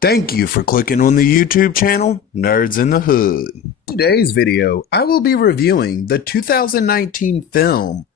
Thank you for clicking on the YouTube channel, Nerds in the Hood. In today's video, I will be reviewing the 2019 film,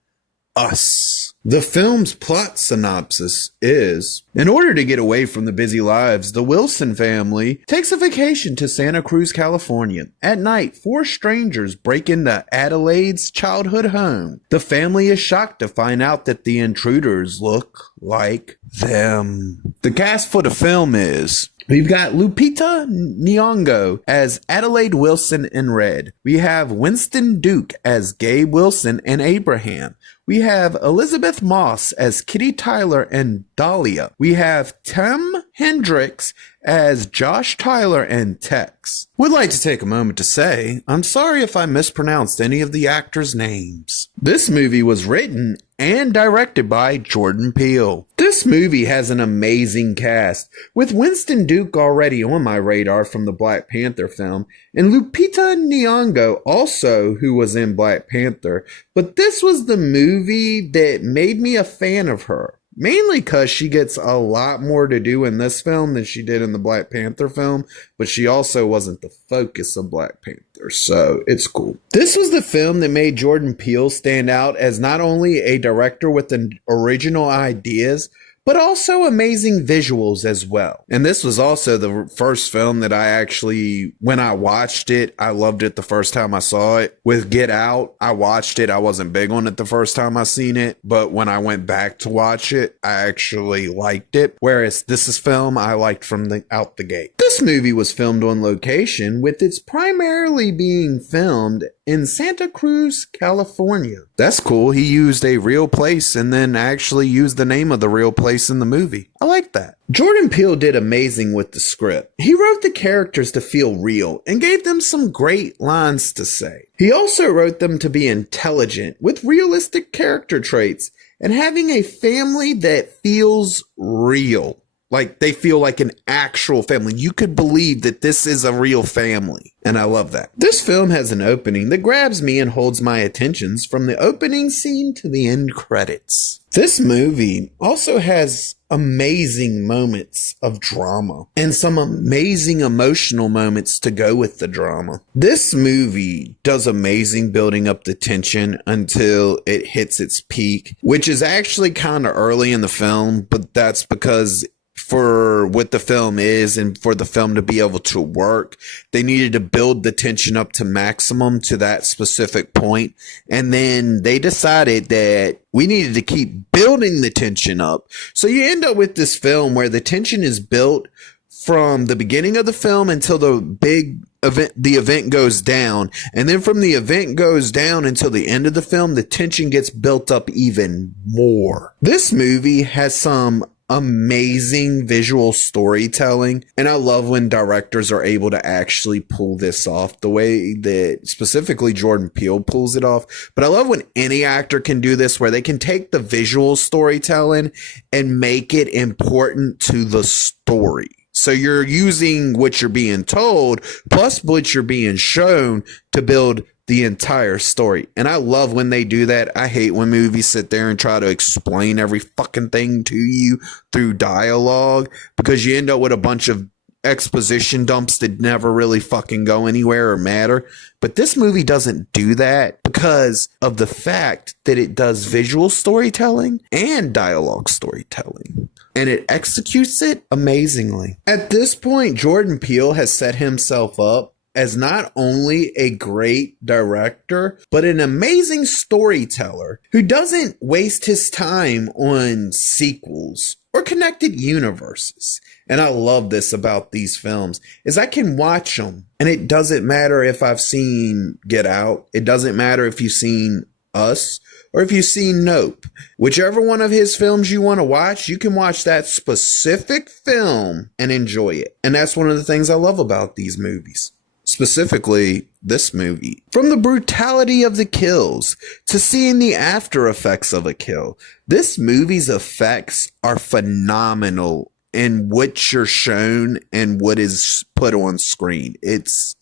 Us. The film's plot synopsis is, in order to get away from the busy lives, the Wilson family takes a vacation to Santa Cruz, California. At night, four strangers break into Adelaide's childhood home. The family is shocked to find out that the intruders look like them. The cast for the film is, we've got Lupita Nyong'o as Adelaide Wilson in Red. We have Winston Duke as Gabe Wilson and Abraham. We have Elizabeth Moss as Kitty Tyler and Dahlia. We have Tim Hendricks as Josh Tyler and Tex. Would like to take a moment to say, I'm sorry if I mispronounced any of the actors' names. This movie was written and directed by Jordan Peele. This movie has an amazing cast, with Winston Duke already on my radar from the Black Panther film, and Lupita Nyong'o also, who was in Black Panther, but this was the movie that made me a fan of her. Mainly because she gets a lot more to do in this film than she did in the Black Panther film, but she also wasn't the focus of Black Panther, so it's cool. This was the film that made Jordan Peele stand out as not only a director with original ideas, but also amazing visuals as well. And this was also the first film that I actually, when I watched it, I loved it the first time I saw it. With Get Out, I watched it. I wasn't big on it the first time I seen it, but when I went back to watch it, I actually liked it. Whereas this is film I liked from out the gate. This movie was filmed on location, with its primarily being filmed in Santa Cruz, California. That's cool. He used a real place and then actually used the name of the real place in the movie. I like that. Jordan Peele did amazing with the script. He wrote the characters to feel real and gave them some great lines to say. He also wrote them to be intelligent with realistic character traits and having a family that feels real. Like they feel like an actual family. You could believe that this is a real family. And I love that. This film has an opening that grabs me and holds my attentions from the opening scene to the end credits. This movie also has amazing moments of drama and some amazing emotional moments to go with the drama. This movie does amazing building up the tension until it hits its peak, which is actually kind of early in the film, but that's because for what the film is and for the film to be able to work, they needed to build the tension up to maximum to that specific point. And then they decided that we needed to keep building the tension up. So you end up with this film where the tension is built from the beginning of the film until the event goes down. And then from the event goes down until the end of the film, the tension gets built up even more. This movie has some amazing visual storytelling, and I love when directors are able to actually pull this off the way that specifically Jordan Peele pulls it off. But I love when any actor can do this, where they can take the visual storytelling and make it important to the story. So you're using what you're being told plus what you're being shown to build the entire story. And I love when they do that. I hate when movies sit there and try to explain every fucking thing to you through dialogue, because you end up with a bunch of exposition dumps that never really fucking go anywhere or matter. But this movie doesn't do that because of the fact that it does visual storytelling and dialogue storytelling, and it executes it amazingly. At this point, Jordan Peele has set himself up as not only a great director, but an amazing storyteller who doesn't waste his time on sequels or connected universes. And I love this about these films, is I can watch them and it doesn't matter if I've seen Get Out. It doesn't matter if you've seen Us or if you've seen Nope. Whichever one of his films you want to watch, you can watch that specific film and enjoy it. And that's one of the things I love about these movies. Specifically, this movie. From the brutality of the kills to seeing the after effects of a kill, this movie's effects are phenomenal in what you're shown and what is put on screen. It's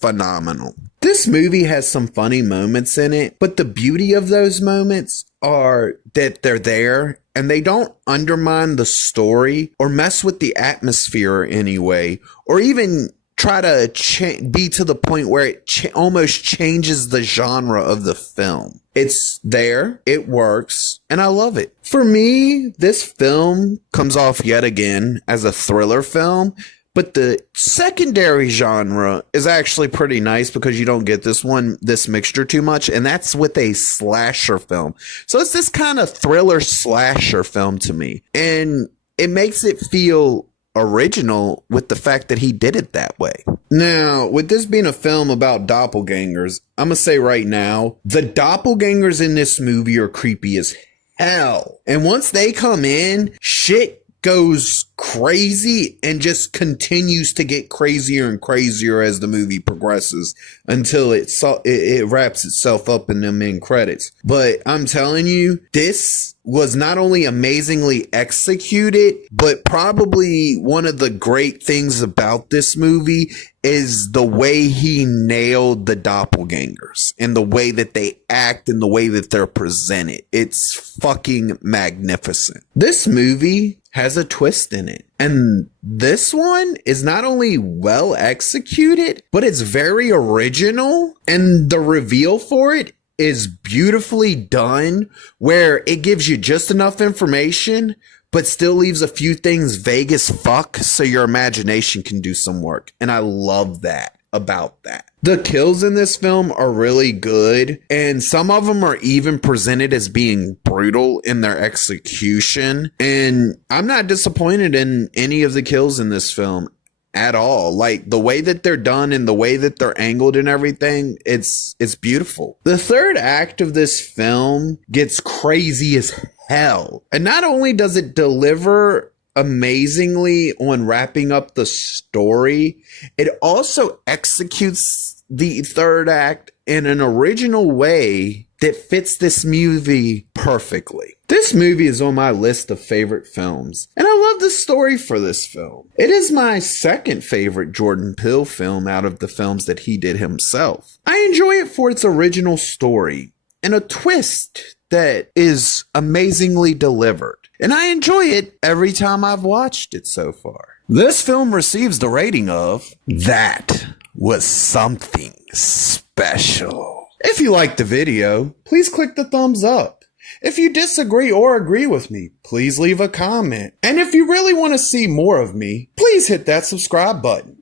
phenomenal. This movie has some funny moments in it, but the beauty of those moments are that they're there and they don't undermine the story or mess with the atmosphere in any way, or even try to be to the point where it almost changes the genre of the film. It's there, it works, and I love it. For me, this film comes off yet again as a thriller film, but the secondary genre is actually pretty nice because you don't get this mixture too much, and that's with a slasher film. So it's this kind of thriller slasher film to me, and it makes it feel original with the fact that he did it that way. Now, with this being a film about doppelgangers, I'm gonna say right now, the doppelgangers in this movie are creepy as hell. And once they come in, shit goes crazy and just continues to get crazier and crazier as the movie progresses until it wraps itself up in the end credits. But I'm telling you, this was not only amazingly executed, but probably one of the great things about this movie is the way he nailed the doppelgangers and the way that they act and the way that they're presented. It's fucking magnificent. This movie has a twist in it. And this one is not only well executed, but it's very original. And the reveal for it is beautifully done, where it gives you just enough information, but still leaves a few things vague as fuck so your imagination can do some work. And I love that about that. The kills in this film are really good, and some of them are even presented as being brutal in their execution. And I'm not disappointed in any of the kills in this film at all. Like, the way that they're done and the way that they're angled and everything, it's beautiful. The third act of this film gets crazy as hell. And not only does it deliver amazingly on wrapping up the story, it also executes the third act in an original way that fits this movie perfectly. This movie is on my list of favorite films, and I love the story for this film. It is my second favorite Jordan Peele film out of the films that he did himself. I enjoy it for its original story and a twist that is amazingly delivered, and I enjoy it every time I've watched it so far. This film receives the rating of "That was something special." If you liked the video, please click the thumbs up. If you disagree or agree with me, please leave a comment. And if you really want to see more of me, please hit that subscribe button.